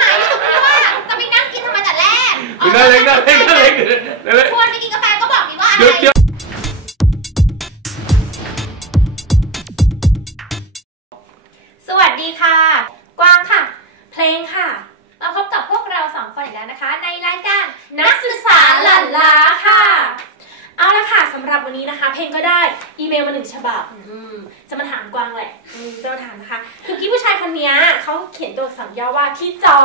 หายอยู่ตรงที่ว่าจะไปนั่งกินทำไมแต่แรกดูหน้าเล็กหน้าเล็กหน้าเล็กเดี๋ยวเดี๋ยวเดี๋ยวชวนไปกินกาแฟก็บอกดีว่าอะไรเดี๋ยวเดี๋ยวสวัสดีค่ะ กวางค่ะ เพลงค่ะมาพบกับพวกเราสองคนอีกแล้วนะคะ ในรายการนักศึกษาหลั่นล้าค่ะ เอาละค่ะสำหรับวันนี้นะคะ เพลงก็ได้อีเมลมาหนึ่งฉบับ ผู้ชายคนเนี้ยเขาเขียนตัวอักษรย่อว่าพี่จอ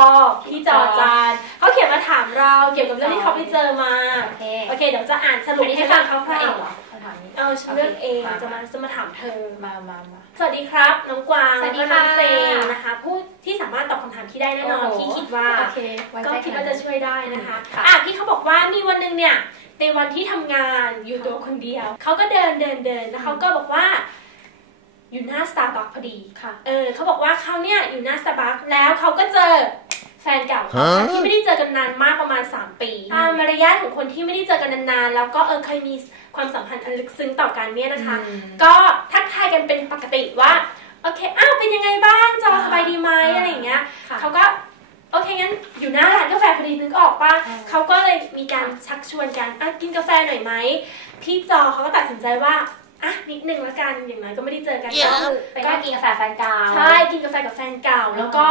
พี่จอจานเขาเขียนมาถามเราเกี่ยวกับเรื่องที่เขาไปเจอมาโอเคโอเคเดี๋ยวจะอ่านสรุปให้ฟังคร่าวเองเหรอคำถามนี้ๆเออฉันเลือกเองมาจะมาจะมาถามเธอมามามาสวัสดีครับ น้องกวางสวัสดีแล้วก็น้องค่ะเพลงนะคะผู้ที่สามารถตอบคำถามที่ได้แน่นอนที่คิดว่าโอเคไว้ก็ใจคิดว่าจะช่วยได้นะคะค่ะอะพี่เขาบอกว่ามีวันหนึ่งเนี่ยในวันที่ทำงานอยู่ตัวคนเดียวเขาก็เดินเดินเดินแล้วเขาก็บอกว่า อยู่หน้าสตาร์บัคพอดีค่ะ เออเขาบอกว่าเขาเนี่ยอยู่หน้าสตาร์บัคแล้วเขาก็เจอแฟนเก่าเขาค่ะที่ไม่ได้เจอกันนานมากประมาณ 3 ปีตามมารยาทของคนที่ไม่ได้เจอกันนานๆแล้วก็เออเคยมีความสัมพันธ์อันลึกซึ้งต่อกันเนี่ยนะคะอืมก็ทักทายกันเป็นปกติว่าโอเคอ้าวเป็นยังไงบ้างจอสบายดีไหมอ่าอะไรอย่างเงี้ยค่ะเขาก็โอเคงั้นอยู่หน้าร้านกาแฟพอดีนึกออกป่ะอ่าเขาก็เลยมีการชักชวนกันอะกินกาแฟหน่อยไหมพี่จอเขาก็ตัดสินใจว่า อะนิดนึงละกันอย่างน้อยก็ไม่ได้เจอกันก็คือไปนั่งกินกาแฟแฟนเก่าใช่กินกาแฟกับแฟนเก่า แล้วก็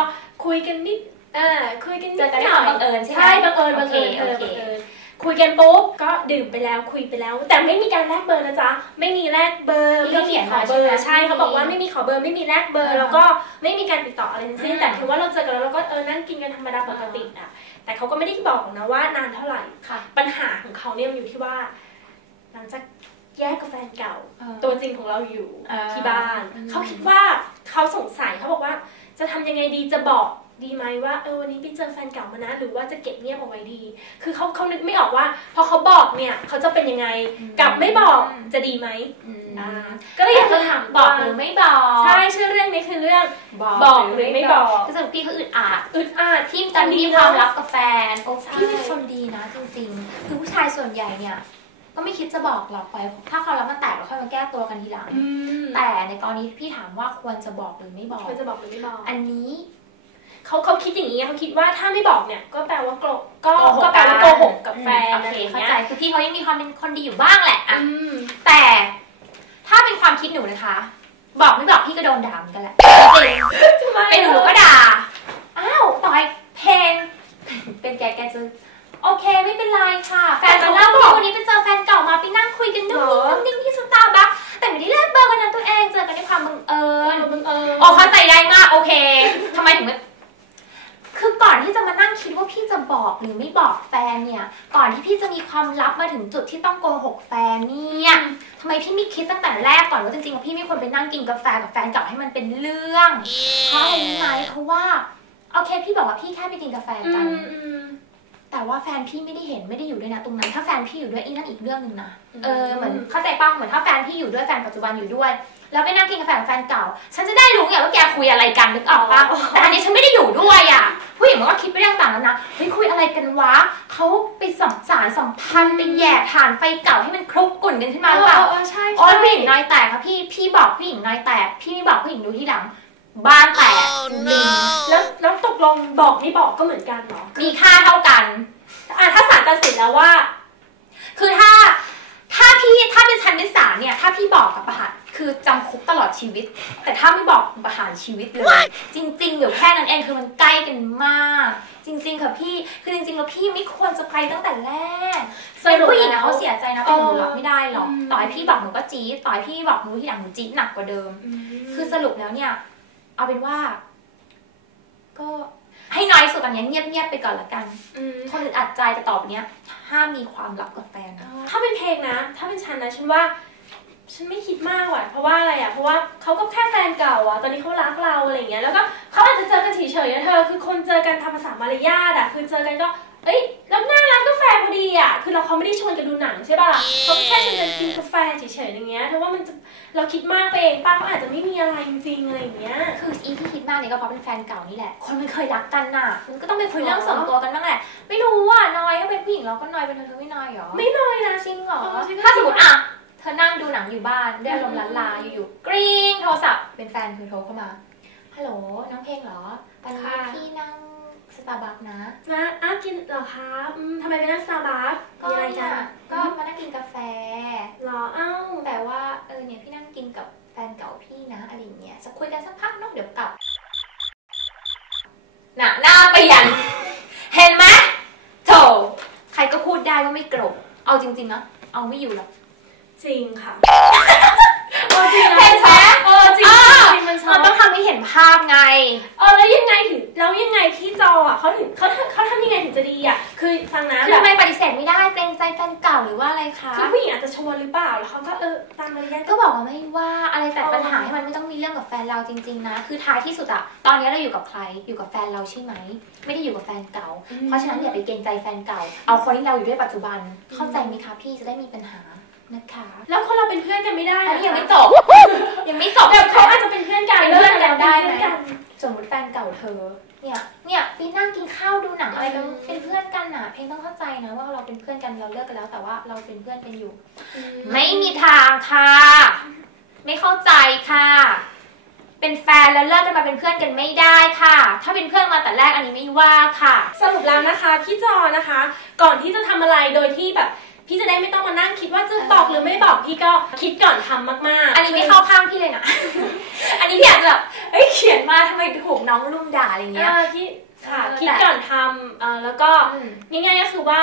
คุยกันนิดอ่าคุยกันนิดเจอกันด้วยหความบังเอิญใช่ไหมใช่บังเอิญบังเอิญโอเอเคอโอเคบังเอิญคุยกันปุ๊บก็ดื่มไปแล้วคุยไปแล้ว แต่ไม่มีการแลกเบอร์นะจ๊ะไม่มีแลกเบอร์ที่ไม่เขาเขีมียนขอมาเบอร์ใช่ใช่ไหมเขาบอกว่าไม่มีขอเบอร์ไม่มีแลกเบอร์อ่าแล้วก็ไม่มีการติดต่ออะไรทั้งสิ้นอืมแต่ถือว่าเราเจอกันแล้วเราก็เออนั่งกินกันธรรมดาปกติอะแต่เขาก็ไม่ได้บอกนะว่านานเท่าไหร่ค่ะปัญหาของเขาเนี่ยมันอยู่ที่ว่า หลังจากแยกกับแฟนเก่า เออ ตัว จริงของเราอยู่อ่าที่บ้านอืมเขาคิดว่าเขาสงสัยเขาบอกว่า จะทำยังไงดีจะบอกดีไหมว่าเออวันนี้ไปเจอแฟนเก่ามานะ หรือว่าจะเก็บเงียบเอาไว้ดี คือเขาเขานึกไม่ออกว่า พอเขาบอกเนี่ยเขาจะเป็นยังไงกับไม่บอกจะดีไหมอืมอ่าก็เลยอยากจะถามบอกหรือไม่บอกใช่ชื่อเรื่องนี้คือเรื่องบอกบอกหรือไม่บอกก็สรุปพี่เขาอึดอัดอึดอัดที่ตอนที่มีความลับกับแฟนโอ้ใช่พี่เป็นคนดีนะจริงๆคือผู้ชายส่วนใหญ่เนี่ย ก็ไม่คิดจะบอกหรอกไปถ้าความลับมันแตกแล้วค่อยมาแก้ตัวกันทีหลังอืมแต่ในกรณีที่พี่ถามว่าควรจะบอกหรือไม่บอกเขาจะบอกหรือไม่บอก อันนี้เขาเขาคิดอย่างนี้เขาคิดว่าถ้าไม่บอกเนี่ยก็แปลว่าโกรธก็โกหกก็แปลว่ากันโกหกกับแฟนโออะไรเคอย่างเข้าเงี้ยใจคือพี่เขายังมีความเป็นคนดีอยู่บ้างแหละอะอืมแต่ถ้าเป็นความคิดหนูนะคะ บอกไม่บอกพี่ก็โดนด่าเหมือนกันแหละจริงเป็นหนูหนูก็ด่าอ้าวต่อยเพลงเป็นแกแกจะโอเคไม่เป็นไรค่ะ แฟนมาเล่าว่าวันนี้ไปเจอแฟน เก่ามาไปนั่งนนุ่งนิ่งนุ่งนิ่งที่สตาร์บัคแต่ไม่ได้แลกเบอร์กันนะตัวเองเจอกันด้วยความบังเอิญบังเอิญโอ้เข้าใจได้มากโอเคทำไมถึงไม่คือก่อนที่จะมานั่งคิดว่าพี่จะบอกหรือไม่บอกแฟนเนี่ย ก่อนที่พี่จะมีความลับมาถึงจุดที่ต้องโกหกแฟนเนี่ยทำไมพี่ไม่คิดตั้งแต่แรกก่อนว่าจริงๆแล้วพี่ไม่ควรไปนั่งกินกาแฟกับแฟนเก่าให้มันเป็นเรื่องเพราะอะไรรู้ไหมเพราะว่าโอเค พี่บอกว่าพี่แค่ไปกินกาแฟกัน แต่ว่าแฟนพี่ไม่ได้เห็นไม่ได้อยู่ด้วยนะตรงนั้น ถ้าแฟนพี่อยู่ด้วยอีนั่นอีกเรื่องหนึ่งนะอืมเออเหมือนเข้าใจป้ะเหมือนถ้าแฟนพี่อยู่ด้วยแฟนปัจจุบันอยู่ด้วย แล้วไปนั่งกินกาแฟกับแฟนเก่า ฉันจะได้รู้ไงว่าแกคุยอะไรกันนึกออกปะแต่อันนี้ฉันไม่ได้อยู่ด้วยอะผู้หญิงมันก็คิดไปเรื่องต่างแล้วนะเฮ้ยคุยอะไรกันวะเขาไปสัมสารสัมพันธ์ไปแย่ฐานไฟเก่าให้มันคลุกกลุ่นกันขึ้นมาหรือเปล่าเออเออใช่โอ้ใช่ยผู้หญิงน้อยแตกค่ะพี่พี่บอกผู้หญิงน้อยแตกพี่ไม่บอกผู้หญิงดูที่หลังบ้านแตกจริงแล้วแล้วตกลงบอกไม่บอกก็เหมือนกันเหรอมีค่าเท่ากันอะถ้าศาลตัดสินแล้วว่า คือถ้าถ้าพี่ถ้าเป็นชั้นเป็นศาลเนี่ย ถ้าพี่บอกกับประหารคือจำคุกตลอดชีวิต แต่ถ้าไม่บอกประหารชีวิตเลย จริงๆหรือแค่นั้นเองคือมันใกล้กันมาก จริง ๆ ค่ะพี่คือจริง ๆ แล้วพี่ไม่ควรจะไปตั้งแต่แรกสเป็นรุปผู้หญิงแล้นะวเขาเสียใจนะแต่หนูเออรับไม่ได้หรอกอืมต่อให้พี่บอกหนูก็จี๊ดต่อให้พี่บอกหนูที่หลังหนูจี๊ดหนักกว่าเดิม คือสรุปแล้วเนี่ย เอาเป็นว่า ก็ให้น้อยสุดตอนนี้เงียบๆไปก่อนละกันอืมคนอึดอัดใจแต่ต่อไปเนี้ยห้ามมีความลับกับแฟนนะถ้าเป็นเพลงนะ ถ้าเป็นฉันนะฉันว่า ฉันไม่คิดมากว่ะเพราะว่าอะไรอะเพราะว่าเขาก็แค่แฟนเก่าอะตอนนี้เขารักเราอะไรอย่างเงี้ยแล้วก็เขาอาจจะเจอกันเฉยๆนะเธอคือคนเจอกันทำภาษามารยาทอะคือเจอกันก็ เอ้ยแล้วหน้าร้านกาแฟพอดีอะ คือเราเขาไม่ได้ชวนกันดูหนังใช่ป่ะเขาก็แค่ชวนกันกินกาแฟเฉยๆอย่างเงี้ยเธอว่ามันจะเราคิดมากไปเองป้าเขาอาจจะไม่มีอะไรจริงๆอะไรอย่างเงี้ย คืออีที่คิดมากเนี่ยก็เพราะเป็นแฟนเก่านี่แหละ คนมันเคยรักกันน่ะ มันก็ต้องไปคุยเรื่องส่วนตัวกันบ้างแหละ ไม่รู้อะน้อยก็เป็นผู้หญิงเราก็น้อยเป็นเธอเธอไม่น้อยเหรอ ไม่น้อยนะจริงเหรอเออจริงก็ถ้าสมมติอะเธอนั่งดูหนังอยู่บ้านด้วยอารมณ์ล้านลาอยู่ๆกริ๊งโทรศัพท์เป็นแฟนเธอโทรเข้ามาฮัลโหลน้องเพลงเหรอตอนนี้ค่ะพี่นั่ง ตาร์บัคนะนะอ้าวกินเหรอคะอืมทำไมไปนั่งสตาร์บัคก็มีอะไรกัเนี่นยก็มานั่งกินกาแฟ เหรออ้าวแต่ว่าเออเนี่ยพี่นั่งกินกับแฟนเก่าพี่นะอะไรอย่างเงี้ยจะคุยกันสักพักเนาะเดี๋ยวกลับน่ะหน้าเปลี่ยน เห็นไหมโถใครก็พูดได้ว่าไม่โกรธเอาจริงๆนะเอาไม่อยู่หรอก จริงค่ะเออจริงเห็นไหม เออจริงอ่าจริงมันช็อมั กนต้องทำให้เห็นภาพไง เออแล้วยังไงถึงแล้วยังไงพี่จออะเขาถึงเขาเขาทำยังไงถึงจะดีอะ คือฟังนะคือแบทำบไมปฏิเสธไม่ได้เกรงใจแฟนเก่าหรือว่าอะไรคะคือผู้หญิงอาจจะชวนหรือเปล่าแล้วเขาก็เออตามมารยาทก็บอกว่าไม่ว่าอะไรแต่อ๋อปัญหาให้มันไม่ต้องมีเรื่องกับแฟนเราจริง ๆ นะ คือท้ายที่สุดอะตอนนี้เราอยู่กับใครอยู่กับแฟนเราใช่ไหมไม่ได้อยู่กับแฟนเก่า เพราะฉะนั้นอย่าไปเกรงใจแฟนเก่า เอาคนที่เราอยู่ด้วยปัจจุบันเข้าใจไหมคะพี่จะได้มีปัญหา นะคะ แล้วคนเราเป็นเพื่อนกันไม่ได้อันนี้ยังไม่จบยังไม่จบแบบเขาอาจจะเป็นเพื่อนกันเป็นเพื่อนกันได้ไหมเพื่อนกันสมมติแฟนเก่าเธอ เนี่ย เนี่ยไปนั่งกินข้าวดูหนังอะไรกันอืมเป็นเพื่อนกันนะเพลงต้องเข้าใจนะว่าเราเป็นเพื่อนกันเราเลิกกันแล้วแต่ว่าเราเป็นเพื่อนกันอยู่อืไม่มีทางค่ะ ไม่เข้าใจค่ะ เป็นแฟนแล้วเลิกกันมาเป็นเพื่อนกันไม่ได้ค่ะ ถ้าเป็นเพื่อนมาแต่แรกอันนี้ไม่ว่าค่ะ สรุปแล้วนะคะพี่จอนะคะ ก่อนที่จะทำอะไรโดยที่แบบ พี่จะได้ไม่ต้องมานั่งคิดว่าจะบอกหรือไม่บอกพี่ก็คิดก่อนทำมากๆ อันนี้ไม่เข้าข้างพี่เลยนะ อันนี้พี่อาจจะแบบเอ้ยเขียนมาทำไมถูกน้องลุ่มด่าอะไรเงี้ยอ่าพี่ค่ะเออคิดแต่ก่อนทำเอ่อแล้วก็อืมง่ายๆก็คือว่า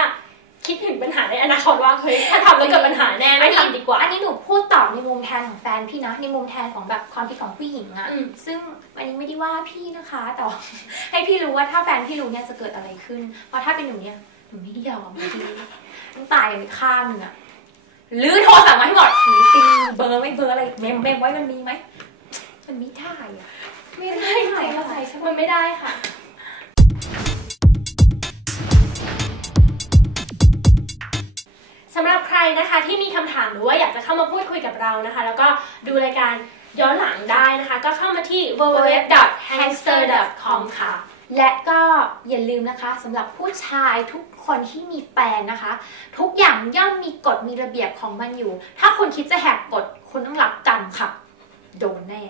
คิดถึงปัญหาในอนาคตว่าเฮ้ยถ้าทำแล้วเกิดปัญหาแน่ไม่ทำดีกว่า อันนี้หนูพูดต่อในมุมแทนของแฟนพี่นะในมุมแทนของแบบความคิดของผู้หญิงอะอืมซึ่งอันนี้ไม่ได้ว่าพี่นะคะแต่ว่าให้พี่รู้ว่าถ้าแฟนพี่รู้เนี่ยจะเกิดอะไรขึ้นเพราะถ้าเป็นหนูเนี่ย หนูไม่ได้ยอมจริงๆต้องตายกันไปข้างหนึ่งอะหรือโทรสั่งมาให้หมดหรือซิมเบอร์ไม่เบอร์อะไรเมมเมมไว้มันมีไหมมันไม่ได้อะไม่ได้จริงๆเข้าใจใช่ไหมมันไม่ได้ค่ะสำหรับใครนะคะที่มีคำถามหรือว่าอยากจะเข้ามาพูดคุยกับเรานะคะ แล้วก็ดูรายการย้อนหลังได้นะคะ ก็เข้ามาที่ www.hangster.com ค่ะ และก็อย่าลืมนะคะสำหรับผู้ชายทุกคนที่มีแฟนนะคะ ทุกอย่างย่อมมีกฎมีระเบียบของมันอยู่ ถ้าคุณคิดจะแหกกฎคุณต้องรับกรรมค่ะ โดนแน่